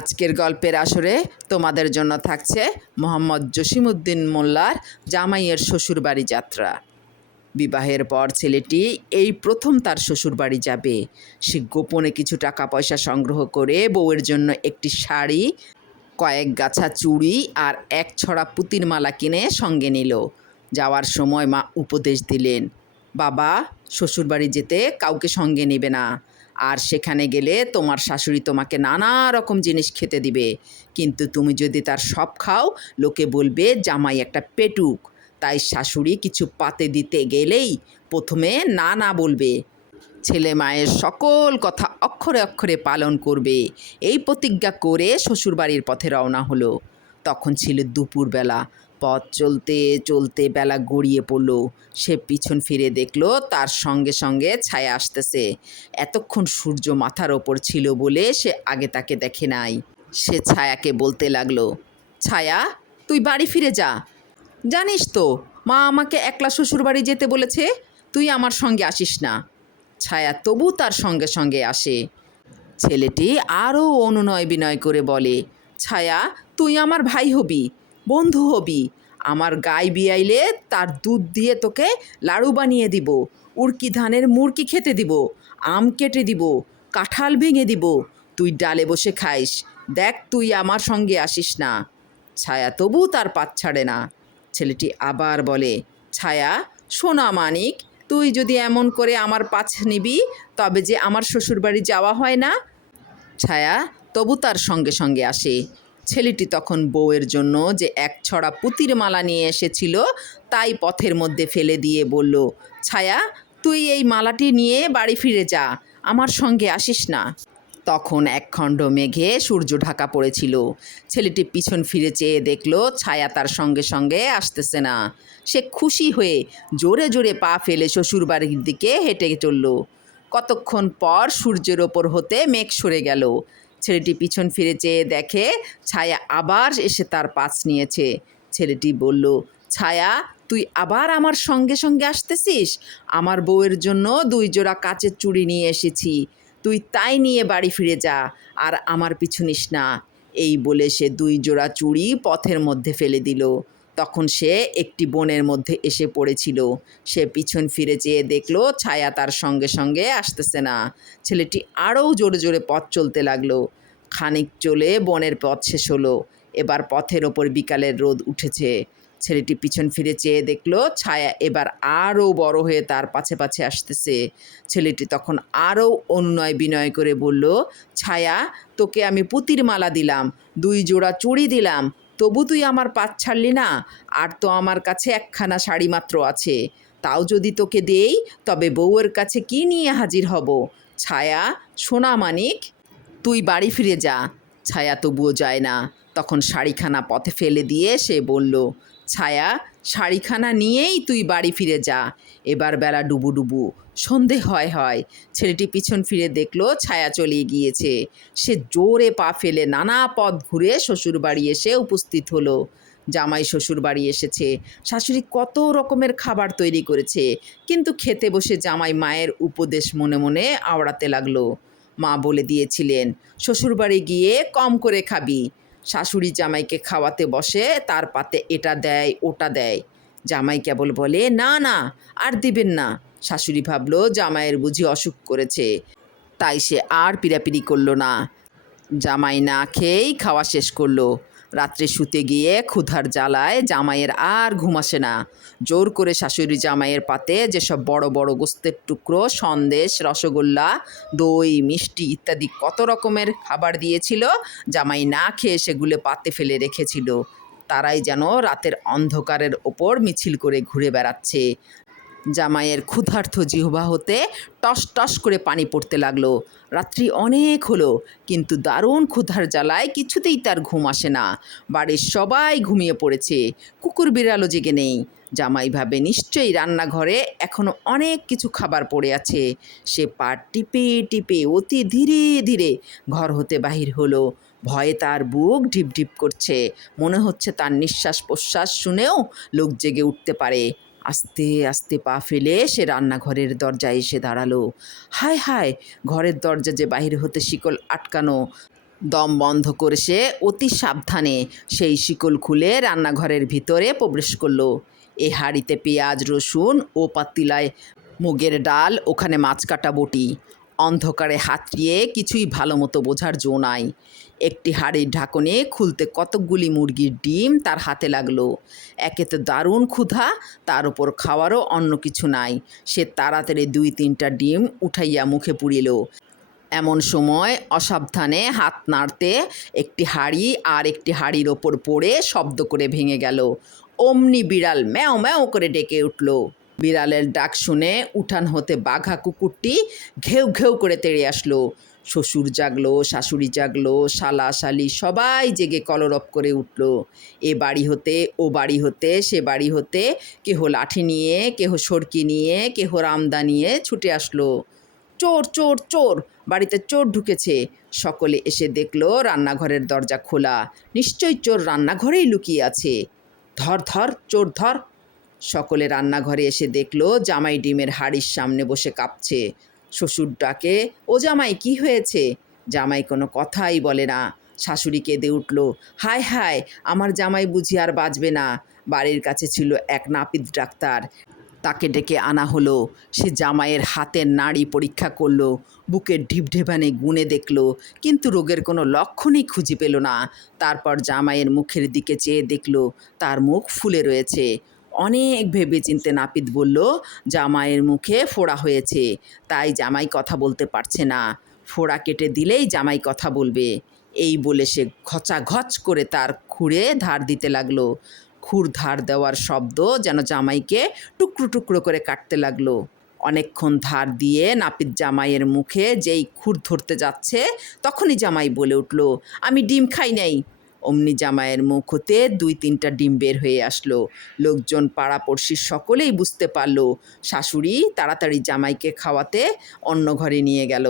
আজকের গল্পের আসরে তোমাদের জন্য থাকছে মোহাম্মদ জসিমউদ্দিন মোল্লার জামাইয়ের শ্বশুরবাড়ি যাত্রা। বিবাহের পর ছেলেটি এই প্রথম তার শ্বশুরবাড়ি যাবে। সে গোপনে কিছু টাকা পয়সা সংগ্রহ করে বউয়ের জন্য একটি শাড়ি, কয়েক গাছা চুড়ি আর এক ছড়া পুতির মালা কিনে সঙ্গে নিল। যাওয়ার সময় মা উপদেশ দিলেন, বাবা, শ্বশুরবাড়ি যেতে কাউকে সঙ্গে নেবে না। আর সেখানে গেলে তোমার শাশুড়ি তোমাকে নানা রকম জিনিস খেতে দিবে। কিন্তু তুমি যদি তার সব খাও, লোকে বলবে, জামাই একটা পেটুক। তাই শাশুড়ি কিছু পাতে দিতে গেলেই প্রথমে না না বলবে, ছেলে মায়ের সকল কথা অক্ষরে অক্ষরে পালন করবে। এই প্রতিজ্ঞা করে শ্বশুরবাড়ির পথে রওনা হলো। তখন ছিল দুপুরবেলা। পথ চলতে চলতে বেলা গড়িয়ে পড়ল। সে পিছন ফিরে দেখল, তার সঙ্গে সঙ্গে ছায়া আসতেছে। এতক্ষণ সূর্য মাথার ওপর ছিল বলে সে আগে তাকে দেখে নাই। সে ছায়াকে বলতে লাগল, ছায়া, তুই বাড়ি ফিরে যা। জানিস তো, মা আমাকে একলা শ্বশুরবাড়ি যেতে বলেছে, তুই আমার সঙ্গে আসিস না ছায়া তবু তার সঙ্গে সঙ্গে আসে। ছেলেটি আরও অনুনয় বিনয় করে বলে, ছায়া, তুই আমার ভাই হবি। বন্ধু হবি। আমার গাই বিয়াইলে তার দুধ দিয়ে তোকে লাড়ু বানিয়ে দিব, উড়কি ধানের মুরকি খেতে দিব, আম কেটে দিব, কাঁঠাল ভেঙে দিব, তুই ডালে বসে খাইস, দেখ তুই আমার সঙ্গে আসিস না। ছায়া তবু তার পাত ছাড়ে না। ছেলেটি আবার বলে, ছায়া সোনা মানিক, তুই যদি এমন করে আমার পাছ নিবি, তবে যে আমার শ্বশুরবাড়ি যাওয়া হয় না। ছায়া তবু তার সঙ্গে সঙ্গে আসে। ছেলেটি তখন বউয়ের জন্য যে এক ছড়া পুতির মালা নিয়ে এসেছিল, তাই পথের মধ্যে ফেলে দিয়ে বলল, ছায়া, তুই এই মালাটি নিয়ে বাড়ি ফিরে যা, আমার সঙ্গে আসিস না। তখন একখণ্ড মেঘে সূর্য ঢাকা পড়েছিল। ছেলেটি পিছন ফিরে চেয়ে দেখল, ছায়া তার সঙ্গে সঙ্গে আসতেছে না। সে খুশি হয়ে জোরে জোরে পা ফেলে শ্বশুরবাড়ির দিকে হেঁটে চলল। কতক্ষণ পর সূর্যের ওপর হতে মেঘ সরে গেল। ছেলেটি পিছন ফিরে চেয়ে দেখে ছায়া আবার এসে তার পাশ নিয়েছে। ছেলেটি বলল, ছায়া, তুই আবার আমার সঙ্গে সঙ্গে আসতেছিস? আমার বউয়ের জন্য দুই জোড়া কাচের চুড়ি নিয়ে এসেছি। তুই তাই নিয়ে বাড়ি ফিরে যা, আর আমার পিছু নিস না। এই বলে সে দুই জোড়া চুড়ি পথের মধ্যে ফেলে দিল। তখন সে একটি বনের মধ্যে এসে পড়েছিল। সে পিছন ফিরে চেয়ে দেখল, ছায়া তার সঙ্গে সঙ্গে আসতেছে না। ছেলেটি আরও জোরে জোরে পথ চলতে লাগল। খানিক চলে বনের পথ শেষ হলো। এবার পথের ওপর বিকালের রোদ উঠেছে। ছেলেটি পিছন ফিরে চেয়ে দেখল, ছায়া এবার আরও বড় হয়ে তার পাছে পাছে আসতেছে। ছেলেটি তখন আরও অনুনয় বিনয় করে বলল, ছায়া, তোকে আমি পুতির মালা দিলাম, দুই জোড়া চুড়ি দিলাম তবু তুই আমার পাত ছাড়লি না, আর তো আমার কাছে একখানা শাড়ি মাত্র আছে। তাও যদি তোকে দেই, তবে বউয়ের কাছে কি নিয়ে হাজির হব? ছায়া, সোনা মানিক, তুই বাড়ি ফিরে যা। ছায়া তবুও যায় না। তখন শাড়িখানা পথে ফেলে দিয়ে সে বলল ছায়া, শাড়িখানা নিয়েই তুই বাড়ি ফিরে যা। এবার বেলা ডুবু ডুবু, সন্ধে হয় হয়। ছেলেটি পিছন ফিরে দেখল ছায়া চলিয়ে গিয়েছে। সে জোরে পা ফেলে নানা পথ ঘুরে শ্বশুর বাড়ি এসে উপস্থিত হলো। জামাই শ্বশুর বাড়ি এসেছে। শাশুড়ি কত রকমের খাবার তৈরি করেছে। কিন্তু খেতে বসে জামাই মায়ের উপদেশ মনে মনে আওড়াতে লাগল। মা বলে দিয়েছিলেন, শ্বশুরবাড়ি গিয়ে কম করে খাবি। শাশুড়ি জামাইকে খাওয়াতে বসে, তার পাতে এটা দেয়, ওটা দেয়। জামাই কেবল বলে, না না, আর দিবেন না। শাশুড়ি ভাবলো, জামাইয়ের বুঝি অসুখ করেছে। তাই সে আর পিড়াপিড়ি করল না। জামাই না খেয়েই খাওয়া শেষ করল। রাত্রে শুতে গিয়ে ক্ষুধার জ্বালায় জামাইয়ের আর ঘুম আসে না। জোর করে শাশুড়ি জামাইয়ের পাতে যেসব বড় বড় গোস্তের টুকরো, সন্দেশ, রসগোল্লা, দই, মিষ্টি ইত্যাদি কত রকমের খাবার দিয়েছিল, জামাই না খেয়ে সেগুলো পাতে ফেলে রেখেছিল। তারাই যেন রাতের অন্ধকারের ওপর মিছিল করে ঘুরে বেড়াচ্ছে। জামাইয়ের ক্ষুধার্থ জিহবা হতে টস টস করে পানি পড়তে লাগল। রাত্রি অনেক হলো, কিন্তু দারুণ ক্ষুধার জ্বালায় কিছুতেই তার ঘুম আসে না। বাড়ির সবাই ঘুমিয়ে পড়েছে, কুকুর বিড়ালও জেগে নেই। জামাই ভাবে, নিশ্চয়ই রান্নাঘরে এখনও অনেক কিছু খাবার পড়ে আছে। সে পা টিপে টিপে অতি ধীরে ধীরে ঘর হতে বাহির হলো। ভয়ে তার বুক ঢিপ ঢিপ করছে। মনে হচ্ছে তার নিঃশ্বাস প্রশ্বাস শুনেও লোক জেগে উঠতে পারে। আস্তে আস্তে পা ফেলে সে রান্নাঘরের দরজায় এসে দাঁড়াল। হায় হায়, ঘরের দরজা যে বাহির হতে শিকল আটকানো, দম বন্ধ করে সে অতি সাবধানে সেই শিকল খুলে রান্নাঘরের ভিতরে প্রবেশ করল। এ হাড়িতে পেঁয়াজ, রসুন ও পাতিলায় মুগের ডাল, ওখানে মাছ কাটা বটি। অন্ধকারে হাতড়িয়ে কিছুই ভালো মতো বোঝার জো নাই। একটি হাড়ির ঢাকনে খুলতে কতকগুলি মুরগির ডিম তার হাতে লাগল। একে তো দারুণ ক্ষুধা, তার উপর খাওয়ারও অন্য কিছু নাই। সে তাড়াতাড়ি দুই তিনটা ডিম উঠাইয়া মুখে পুড়িল। এমন সময় অসাবধানে হাত নাড়তে একটি হাড়ি আর একটি হাড়ির ওপর পড়ে শব্দ করে ভেঙে গেল। অমনি বিড়াল ম্যাও ম্যাও করে ডেকে উঠল। বিড়ালের ডাক শুনে উঠান হতে বাঘা কুকুরটি ঘেউ ঘেউ করে তেড়ে আসলো। শ্বশুর জাগলো, শাশুড়ি জাগলো, শালা শালি সবাই জেগে কলরব করে উঠল। এ বাড়ি হতে, ও বাড়ি হতে, সে বাড়ি হতে কেহ লাঠি নিয়ে, কেহ সরকি নিয়ে, কেহ রামদা নিয়ে ছুটে আসলো। চোর চোর চোর, বাড়িতে চোর ঢুকেছে। সকলে এসে দেখল রান্নাঘরের দরজা খোলা। নিশ্চয়ই চোর রান্নাঘরেই লুকিয়ে আছে। ধর ধর, চোর ধর সকলে রান্নাঘরে এসে দেখল জামাই ডিমের হাড়ির সামনে বসে কাঁপছে। শ্বশুর ডাকে, ও জামাই, কি হয়েছে? জামাই কোনো কথাই বলে না। শাশুড়ি কেঁদে উঠল, হায় হায়, আমার জামাই বুঝি আর বাঁচবে না। বাড়ির কাছে ছিল এক নাপিত ডাক্তার। তাকে ডেকে আনা হলো। সে জামাইয়ের হাতের নাড়ি পরীক্ষা করল, বুকের ঢিপঢেবানে গুনে দেখল, কিন্তু রোগের কোনো লক্ষণই খুঁজে পেল না। তারপর জামাইয়ের মুখের দিকে চেয়ে দেখল, তার মুখ ফুলে রয়েছে। অনেক ভেবে চিনতে নাপিত বলল, জামাইয়ের মুখে ফোড়া হয়েছে, তাই জামাই কথা বলতে পারছে না। ফোড়া কেটে দিলেই জামাই কথা বলবে। এই বলে সে ঘচাঘচ করে তার খুঁড়ে ধার দিতে লাগল। খুর ধার দেওয়ার শব্দ যেন জামাইকে টুকরো টুকরো করে কাটতে লাগল। অনেকক্ষণ ধার দিয়ে নাপিত জামাইয়ের মুখে যেই খুর ধরতে যাচ্ছে, তখনই জামাই বলে উঠল, আমি ডিম খাই নাই অমনি জামাইয়ের মুখ হতে দুই তিনটা ডিম বের হয়ে আসলো। লোকজন পাড়া পড়শির সকলেই বুঝতে পারল, শাশুড়ি তাড়াতাড়ি জামাইকে খাওয়াতে অন্য ঘরে নিয়ে গেল।